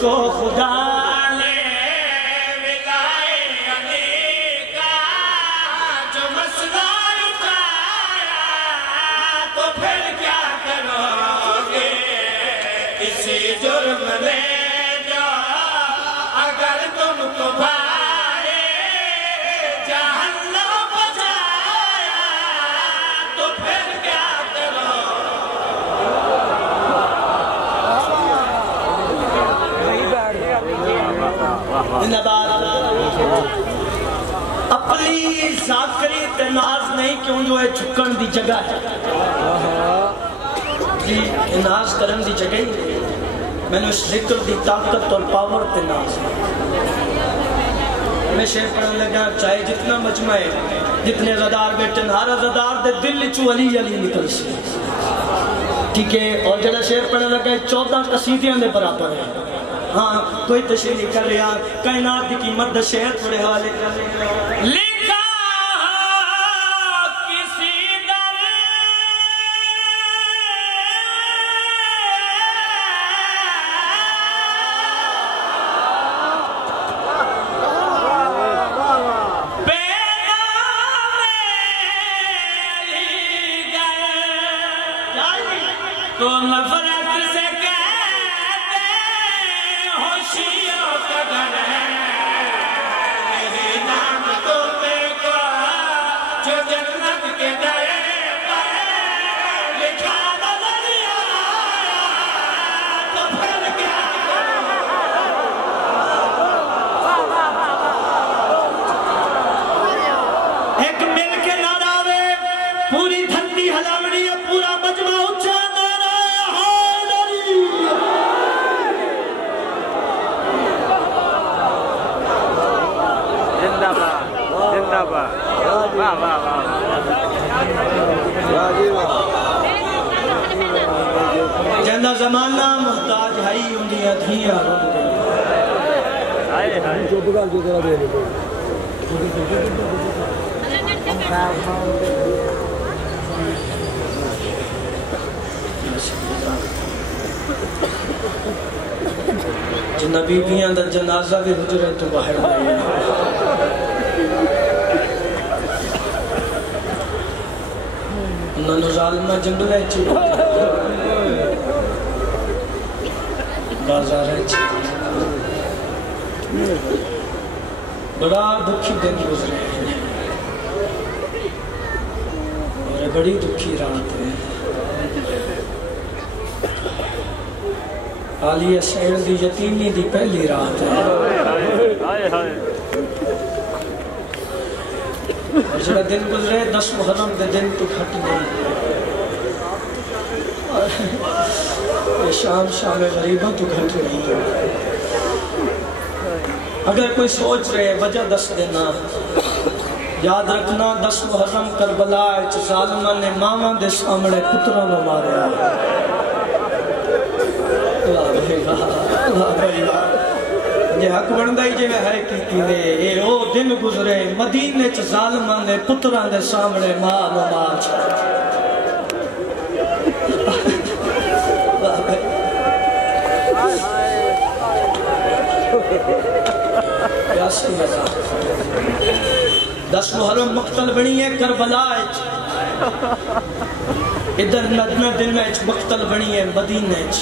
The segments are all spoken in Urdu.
کو خدا جرم لے جو اگر تم کو بھائے جہنم بجایا تو پھر کیا کرو اپنی ذاکری تناز نہیں کیوں جو ہے جھکن دی جگہ ہے جی ناز کرن دی جگہ ہی میں نے اس ذکر دی طاقت اور پاور تے ناز میں شعر پڑھنے لگا چاہے جتنا مجمع ہے جتنے عزادار بیٹھن ہر عزادار دے دل چو علی علی نکل سے ٹھیک ہے اور جڑا شعر پڑھنے لگا 14 قصیدیاں دے برابر ہے ہاں کوئی تشریح کر رہا کائنات دی قیمت دا شعر پڑھے حوالے کر رہا تو نفرت سے کہتے ہوشیوں کا گھر ہے یہی نام تمہیں کو جو جنت کے در پر لکھا نظر آیا تو پھر کیا ایک مل کے نعراوے پوری دھرتی ہلاوڑی ہے پورا مجمع اچھا جندہ زمانہ محتاج ہائی اندیاں دھیاں رب گئے جنہ بیبیاں دا جنازہ بھی حجرے تو باہر گئے انہوں ظالمہ جنگلے چھوڑ بازارے چھوڑ بڑا دکھی دن گزرے ہیں اور بڑی دکھی رات ہے عالیہ شہر دی یتیمی دی پہلی رات ہے اور جڑا دن گزرے 10 محرم دے دن تو گھٹ نہیں یہ شام غریبہ تو گھٹ نہیں اگر کوئی سوچ رہے وجہ 10 دینا یاد رکھنا 10 محرم کربلا ظالمہ نے ماما دے سامنے پترہ نہ ماریا یہ حق بندہ ہی جو ہے کی دے اے او دن گزرے مدینے چ ظالمہ نے پتران دے سامنے مار و مار چھا کیا سمجھا 10 محرم مقتل بنی ہے کربلا ادھر ندنہ دن مقتل بنی ہے مدینے چ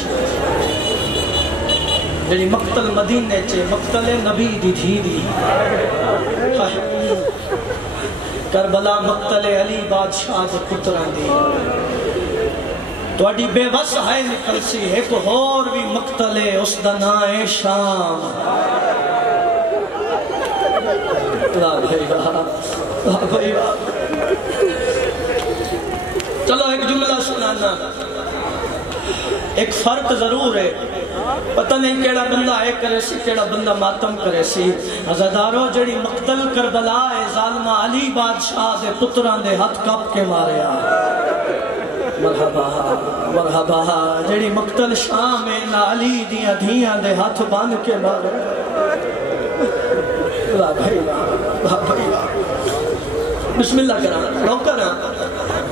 جڑی مقتل مدینے چے مقتل نبی دی تھی دی کربلا مقتل علی بادشاہ دے پتران دی تو اڈی بے بس ہے نکل سی ایک اور بھی مقتل ہے اس دنائے شام چلو ایک جملہ سنانا ایک فرق ضرور ہے پتہ نہیں کیڑا بندہ آئے کرے سی کیڑا بندہ ماتم کرے سی عزادارو جڑی مقتل کربلا ہے ظالمہ علی بادشاہ دے پتران دے ہاتھ کپ کے ماریا مرحبا مرحبا جڑی مقتل شام ہے نا علی دیاں دھیاں دے ہاتھ باندھ کے ماریا واہ بھائی واہ بسم اللہ کرنا روکا نا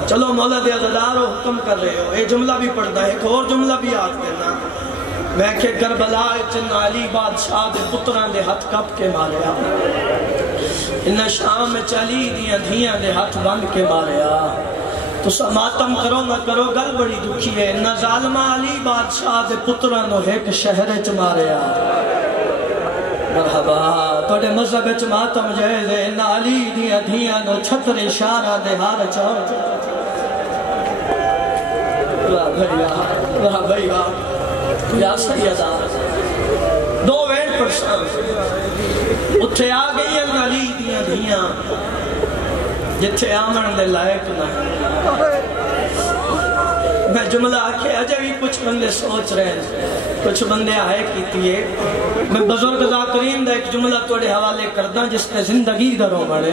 چلو مولا دے عزادارو حکم کر رہے ہو یہ جملہ بھی پڑھتا ہے ایک اور جملہ بھی آگ دینا میں کہ کربلا چن علی بادشاہ دے پتران دے ہاتھ کپ کے ماریا انہا شام میں چلی دیاں دھیاں دے ہاتھ بند کے ماریا تو ماتم کرو نہ کرو گل بڑی دکھی ہے انہا ظالمہ علی بادشاہ دے پتران دے ایک شہر چ ماریا مرحبا توڑے مذہب چ ماتم جائز ہے انہا علی دیاں دھیاں نو چھتر اشارہ دے ہار چاہو واہ بھائی واہ یا سیدہ دو ویٹ پرسان اتھے آ گئی علی دیاں دھیاں جتھے آمن دے لائق نہ میں جملہ آکھے اجے بھی کچھ بندے سوچ رہے ہیں کچھ بندے آئے کیتی ہے میں بزرگ ذاکرین دا ایک جملہ توڑے حوالے کردہ جس نے زندگی دروں بڑے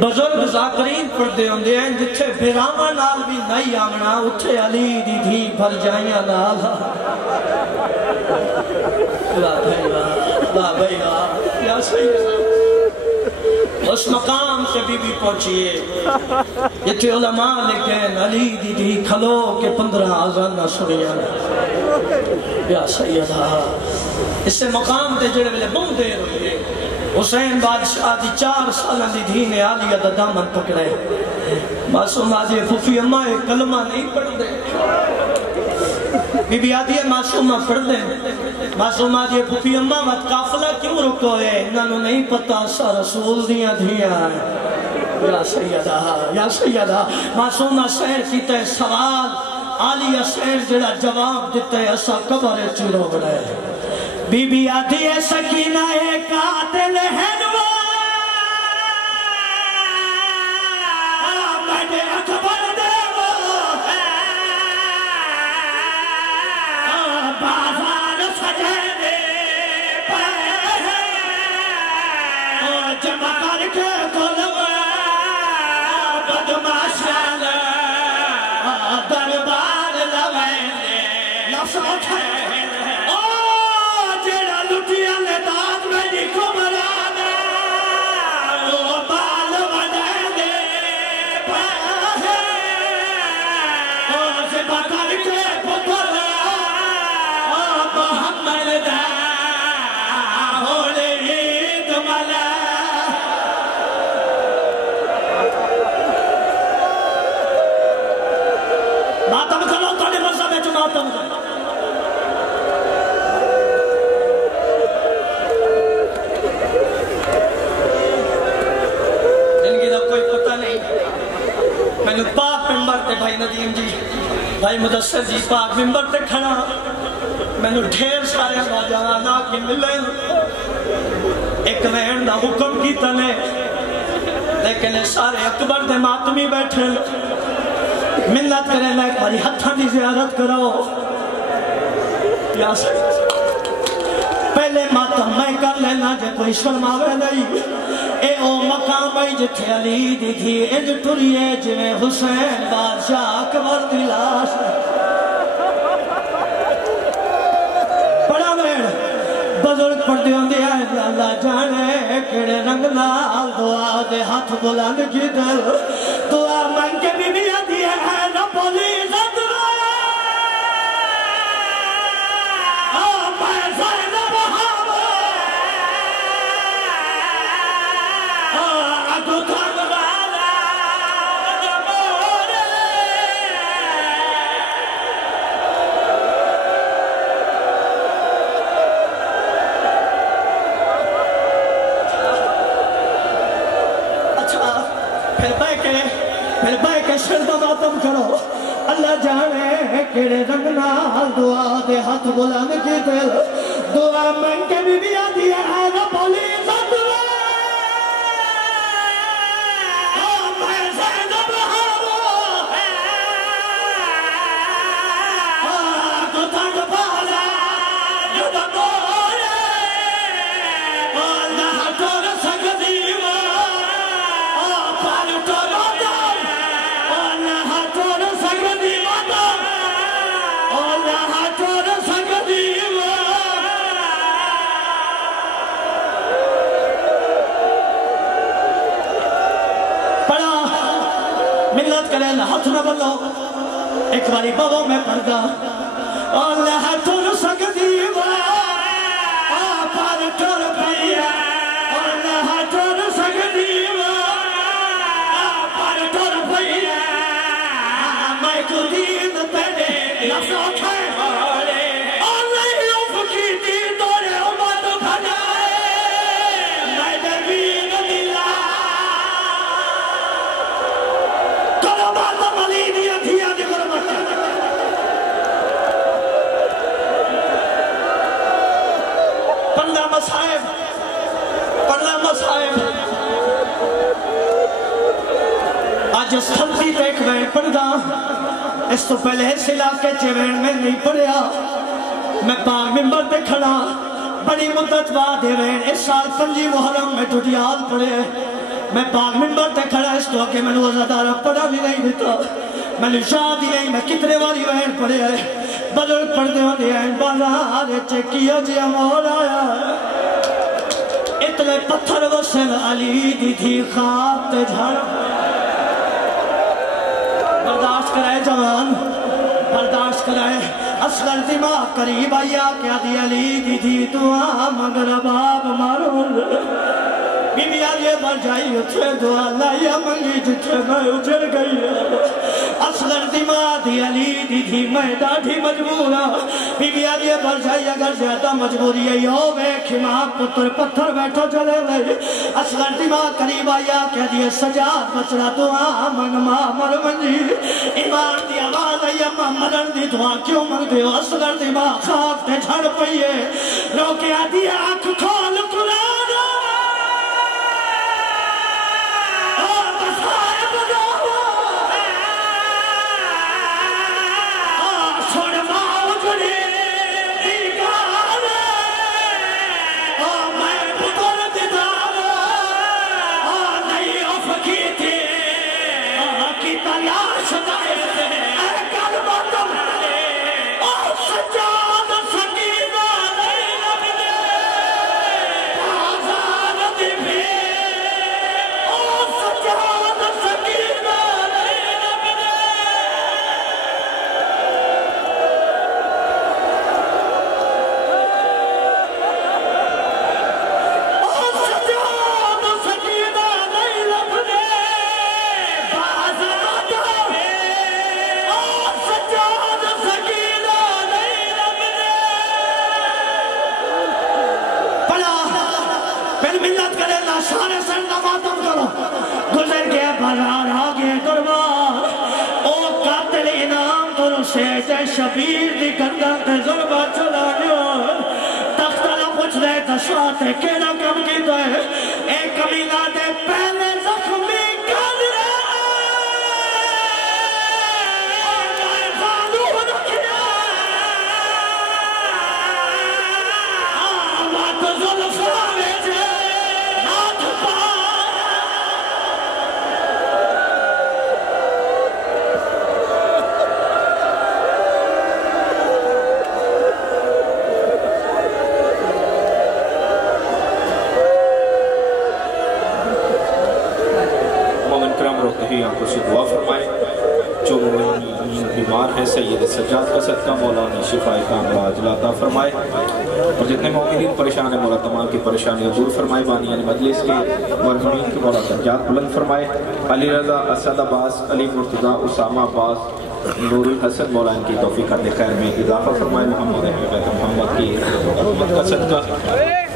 بزرگ ذاکرین پردے ہوندے ہیں جتھے بیرامہ نال بھی نہیں آمنا اتھے علی دی دھی بھر جائیاں نال واہ بھائی واہ یا سیدہ اس مقام سے بی بی پہنچیے جتھے علماء لکھیں علی دی دی کھلو کے 15 آزان نہ سنیا یا سیدہ اس سے مقام تے جڑے ملے بہت دیر ہوئے حسین بادشاہ دی 4 سالہ دی دھی نے عالیہ دا دامن پکڑے معصوم آدھی پھوفی اممہ ایک کلمہ نہیں پڑھ دے بی بی آدھی معصومہ پڑھ دے معصوم آدھی پھوفی اممہ وقت قافلہ کیوں رکو ہے انہوں نہیں پتا سا رسول دیاں دھیاں یا سیدہ معصومہ سیر کیتا ہے سوال عالیہ سیر جڑا جواب دیتا ہے اسا قبر چیرو بڑھائے بی بی آدھی ہے سکینہ ہے قاتل ہے نوا مجھے اکبر دے وہ بازار سجے دے پہ جمع کر کے کلوہ بدماشان دربار لویں دے لفظ اٹھے بھائی ندیم جی بھائی مدثر جی پاک ممبر تے کھڑا میں نے ڈھیر سارے نوجوانا کی ملیں ایک وین دا حکم کی تنے لیکن سارے اکبر دے ماتمی بیٹھے منت کرے میں ایک باری ہتھاں دی زیارت کرو یا پہلے ماتم میں کر لینا جے کوئی شرماوے نہیں اے او مقام ہے جتھے علی دی تھی انج ٹریے جویں حسین بادشاہ اکبر دی لاش پڑھا ویڑ بزرگ پڑھتے ہوندے ہیں اللہ جانے کیڑے رنگ نال دعا دے ہاتھ بلند کی دل دعا مانگ کے بی بی آتی ہے نہ بولی زد ماتم کرو اللہ جانے کیڑے رنگ نال دعا دے ہاتھ بلند کی دل دعا مانگ کے بی بی آتی ہے نہ بولی زد ہاتھ نہ بلو ایک باری بابا میں پڑھ دا اللہ تو سکتی مصائب پڑھنا مصائب آج اس تھلتی دیکھ وین پڑھدا اس تو پہلے اس علاقے چوین میں نہیں پڑھیا میں پاک ممبر دے کھڑا بڑی مدت بعد وین اس سال 5 محرم میں ٹوٹیال پڑھے میں پاک ممبر دے کھڑا اس تو کہ میں نے وزادارہ پڑھا بھی نہیں دیتا میں نے شاد ہی نہیں میں کتنے والی وین پڑھے ہے بدل پڑھنے ہونے ہیں بازار چکیہ جی امور آیا اتنے پتھر وصل علی دی تھی خواب تے جھڑ برداشت کرائے جوان برداشت کرائے اصغر دماغ قریب آیا کیا دی علی دی تھی دعا مگر باب مارون بی بی آئیے بر جائی اتھے دعا لائیا منگی جتھے میں اجر گئی اصغر دماغ دی علی دی تھی میں ڈاڑھی مجبورا بی بی آئیے بر جائی اگر زیادہ مجبوری ہے یو بے کھماں پتر پتھر بیٹھو جلے لئے اصغر دماغ قریب آیا کہہ دیئے سجاد بچڑا دعا منگ ماں مر منجی ایمان دی آواز آیا ماں مرن دی دعا کیوں منگ دے ہو اصغر دماغ خاک تے جھڑ پئیے روکے آدھی آنکھ کھول قرآن شبیر دی گردہ تے ضربہ چلا گیا تختہ نہ پوچھ دے دشواتے کیڑا کم کی دے ایک کمینہ دے پہلے زخمی کر رہے جائے خانون کیا آوات ظلفہ ویجے نات پایا آپ کو سے دعا فرمائے جو بیمار ہیں سید سجاد کا صدقہ مولانا شفاء کاملہ عاجلہ عطا فرمائے اور جتنے مومنین پریشان ہیں مولا تمام کی پریشانیاں دور فرمائے بانیان مجلس کے مرحومین کے مولا درجات بلند فرمائے علی رضا اسد عباس علی مرتضیٰ اسامہ عباس نور الحسن مولا ان کی توفیقات خیر میں اضافہ فرمائے محمد کا صدقہ